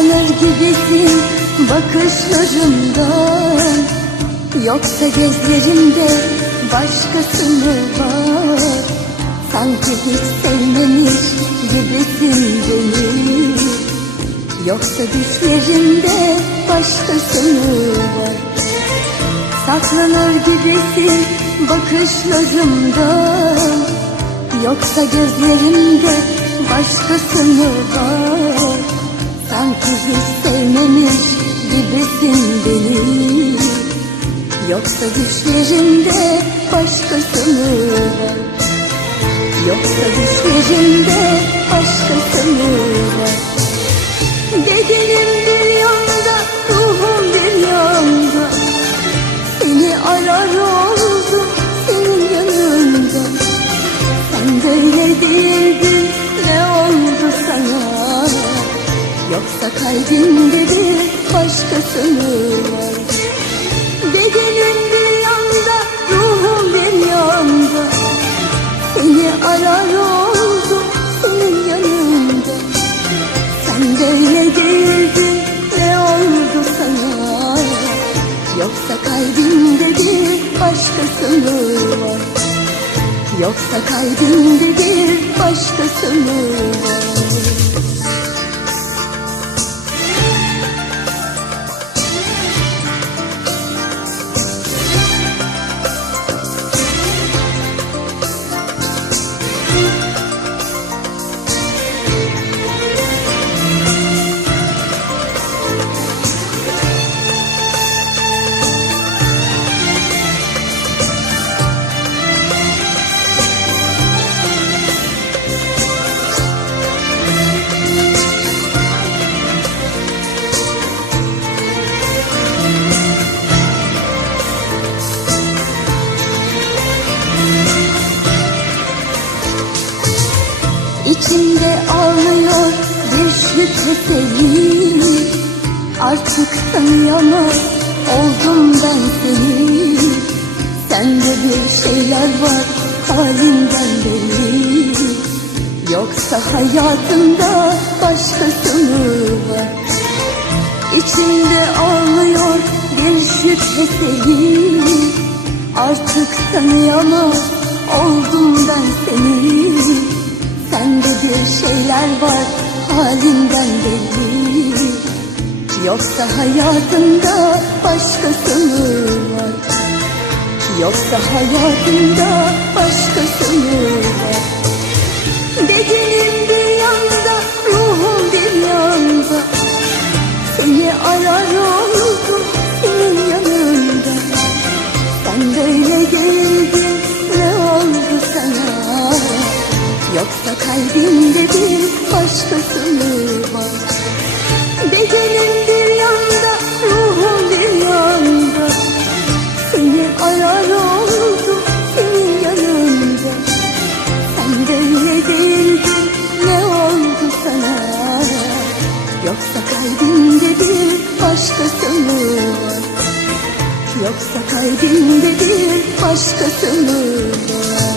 gibisin bakışlarımdan. Yoksa gözlerimde başkası mı var? Sanki hiç sevmemiş gibisin beni. Yoksa düşlerimde başkası mı var? Saklanır gibisin bakışlarımdan. Yoksa gözlerimde başkası mı var Sanki hiç sevmemiş gibisin beni. Yoksa düşlerimde başkası mı Yoksa düşlerimde başkası mı Bedenim bir yanda, ruhum bir yanda Yoksa kalbinde bir başkası mı var Bedenim bir yanda, ruhum bir yanda. Seni arar oldum senin yanında. Sen böyle değildin ne oldu sana? Yoksa kalbinde bir başkası mı var Yoksa kalbinde bir başkası mı var İçimde ağlıyor şüphe seni Artık tanıyamaz oldum ben seni Sende bir şeyler var halinden belli. Yoksa hayatında başkası mı var? İçimde ağlıyor bir şüphe seni Artık tanıyamaz oldum ben seni Sende bir şeyler var halinden belli. Yoksa hayatında başkası mı var. Yoksa hayatında başkası mı var. Bedenim bir yanda, ruhum bir yanda. Seni arar oldum senin yanında. Sen böyle değildin Yoksa kalbinde bir başkası mı var. Bedenim bir yanda, ruhum bir yanda. Seni arar oldum senin yanında. Sen böyle değildin ne oldu sana? Yoksa kalbinde bir başkası mı var. Yoksa kalbinde bir başkası mı var